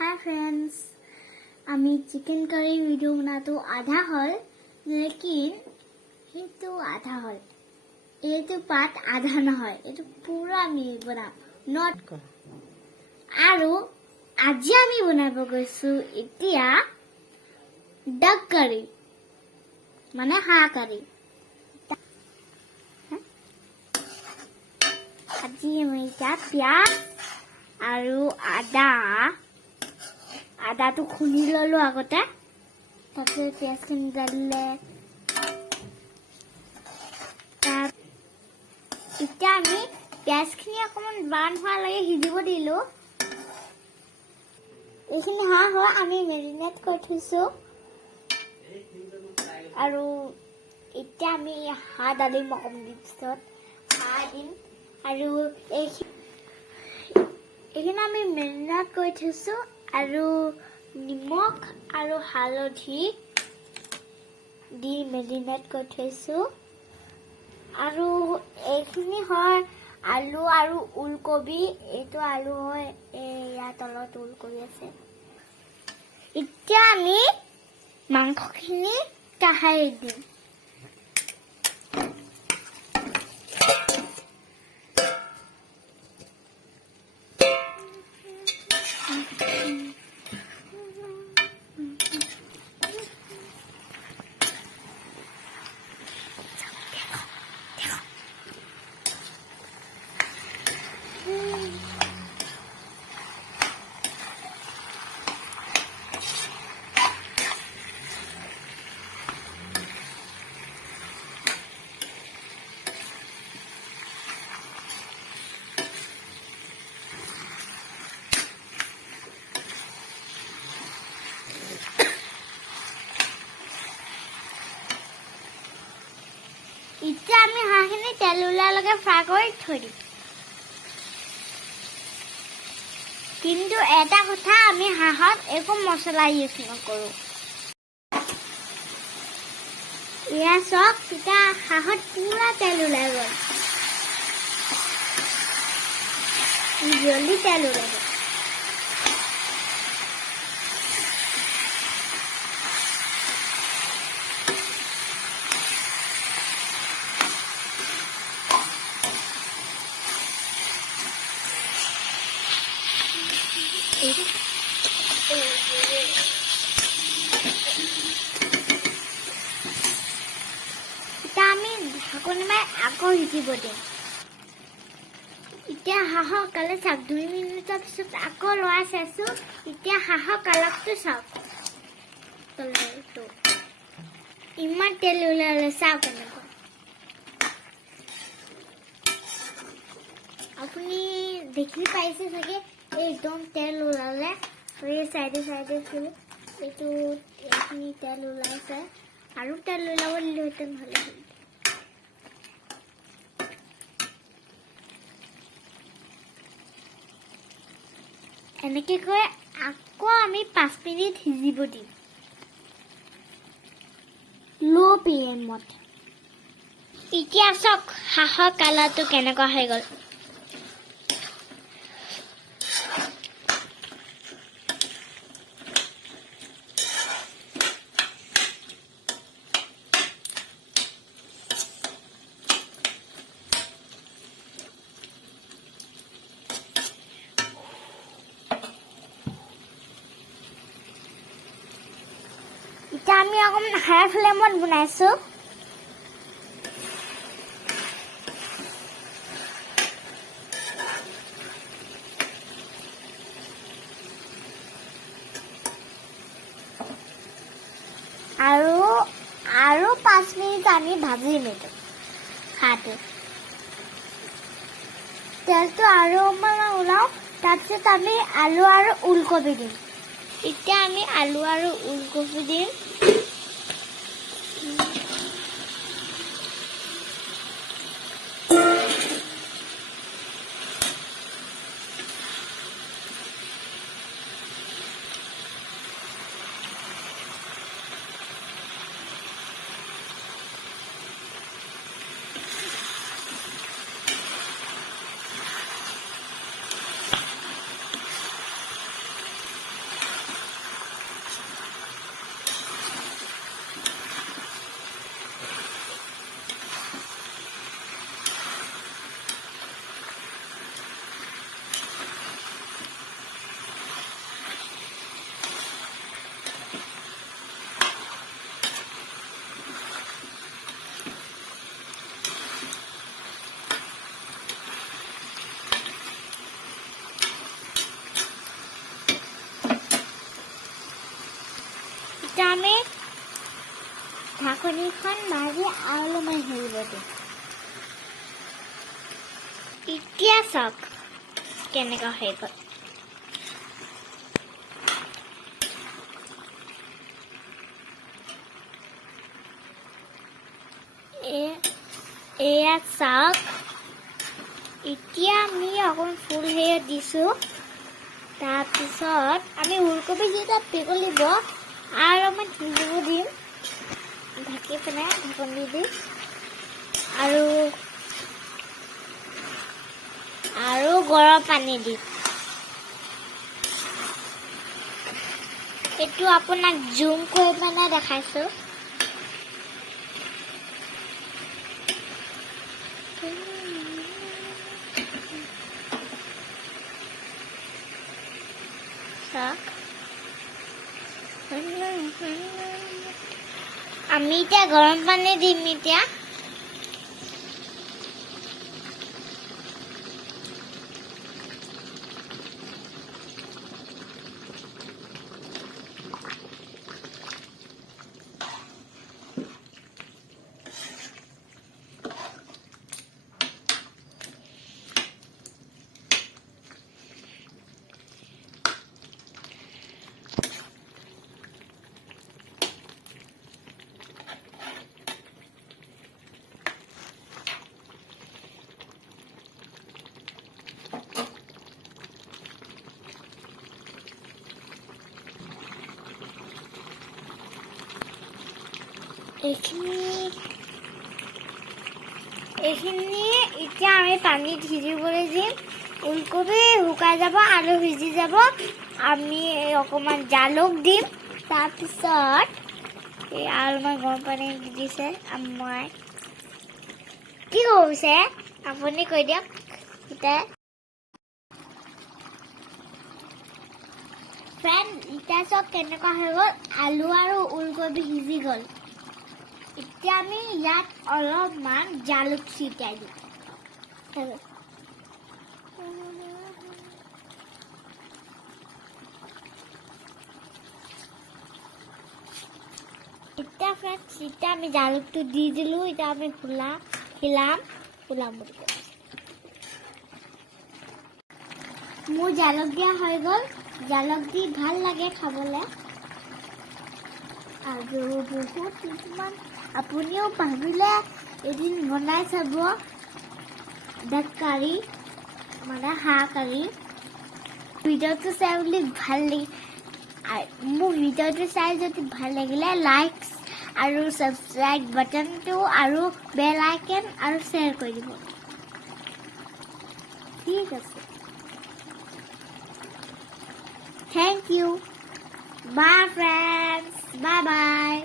Hi friends आमी chicken curry video बना तो आधा हल लेकिन ये तो आधा हल ये तो पात आधा ना है ये तो पूरा आमी बना नट आरो আজি আমি বনাব গৈছো এতিয়া ডাক কারি মানে হাঁহ কারি আজি আমি এটা পিয়াজ আৰু আদাটো খুন্দি ললো আগতে তাতে পিয়াজখিনি ডালিলে এতিয়া আমি পিয়াজখিনি অকমান ব্ৰাউন হোৱালৈকে সিজিব দিলো এইখিনি হাঁহ হয় আমি মেৰিনেট কৰি থৈছো আৰু এতিয়া আমি হাঁহ ডালিম অকমান পিছত হাঁহ দিম আৰু এইখিনি আমি মেৰিনেট কৰি থৈছো আৰু নিমখ আৰু হালধি দি মেৰিনেট কৰি থৈছো আৰু এইখিনি হয় আলু আৰু ওলকবি এইটো আলু হয় ইয়াৰ তলত ওলকবি আছে এতিয়া আমি মাংসখিনি কাঢ়াই দিম এতিয়া আমি হাঁহখিনি তেল ওলালৈকে ফ্ৰাই কৰি থৈ দিম কিন্তু এটা কথা আমি হাঁহত একো মছলা ইউজ নকৰো এয়া চাওক এতিয়া হাঁহত পুৰা তেল ওলাই গ'ল জলদি তেল ওলাই গ'ল আমি ঢাকনি মাৰি আকৌ সিজিব দিম এতিয়া হাঁহৰ কালে চাওক 2 মিনিটৰ পিছত আকৌ লৰাই চাইছো এতিয়া হাঁহৰ কালাৰটো চাওক ইমান তেল ওলালে চাওক কেনেকুৱা আপুনি দেখি পাইছে চাগে একদম তেল ওলালে এই সাইডে সাইডে ছিল এইটো এইখিনি তেল ওলাইছে আৰু তেল ওলাব দিলেহেঁতেন ভালে হ'ল এনেকে কৈ আকৌ আমি 5 মিনিট সিজিব দিম লো পিএমত এতিয়া চাওক হাঁহৰ কালাৰটো কেনেকুৱা হৈ গ'ল এতিয়া আমি অকমান হাই ফ্লেমত বনাইছো আৰু 5 মিনিট আমি ভাজিম এইটো হাঁহটো তেলটো আৰু অকমান ওলাও তাৰপিছত আমি আলু আৰু ওলকবি দিম এতিয়া আমি আলু আৰু ওলকবি দিম ঢাকনিখন মাৰি আৰু অলপমান হেৰিব দিম। এতিয়া চাওক কেনেকুৱা হৈ গ'ল। এয়া চাওক, এতিয়া আমি অকণ ফুল হেৰিত দিছোঁ। তাৰপিছত আমি ওলকবি যেতিয়া পিঘলিব আৰু অলপমান সিজিব দিম, ঢাকি পিনে ঢাকনি দিম। আৰু গৰম পানী দিম। এইটো আপোনাক জুম কৰি পিনে দেখাইছোঁ। আমি এতিয়া গৰম পানী দিম। এতিয়া এইখিনি এতিয়া আমি পানীত সিজিবলৈ দিম। ওলকবি শুকাই যাব, আলু সিজি যাব। আমি অকণমান জালুক দিম। তাৰপিছত অলপমান গৰম পানী দি দিছে মই। কি কৰিছে আপুনি কৈ দিয়ক। এতিয়া ফ্ৰেণ্ড, এতিয়া চাওক কেনেকুৱা হৈ গ'ল। আলু আৰু ওলকবি সিজি গ'ল। এতিয়া আমি ইয়াত অলপমান জালুক ছিটাই দিম। এতিয়া ফ্ৰেণ্ড, এতিয়া আমি জালুকটো দি দিলোঁ। এতিয়া আমি হিলাম বুলি কয়। মোৰ জালুক দিয়া হৈ গ'ল। জালুক দি ভাল লাগে খাবলৈ। আৰু বহুত কিছুমান আপুনিও ভাবিলে এদিন বনাই চাব। ডাক কাৰী মানে হাঁহ কাৰী। ভিডিঅ'টো চাই বুলি ভাল লাগি মোৰ ভিডিঅ'টো চাই যদি ভাল লাগিলে লাইক আৰু ছাবস্ক্ৰাইব বাটনটো আৰু বেল আইকন আৰু শ্বেয়াৰ কৰি দিব। ঠিক আছে, থেংক ইউ। বাই ফ্ৰেণ্ডছ, বাই বাই।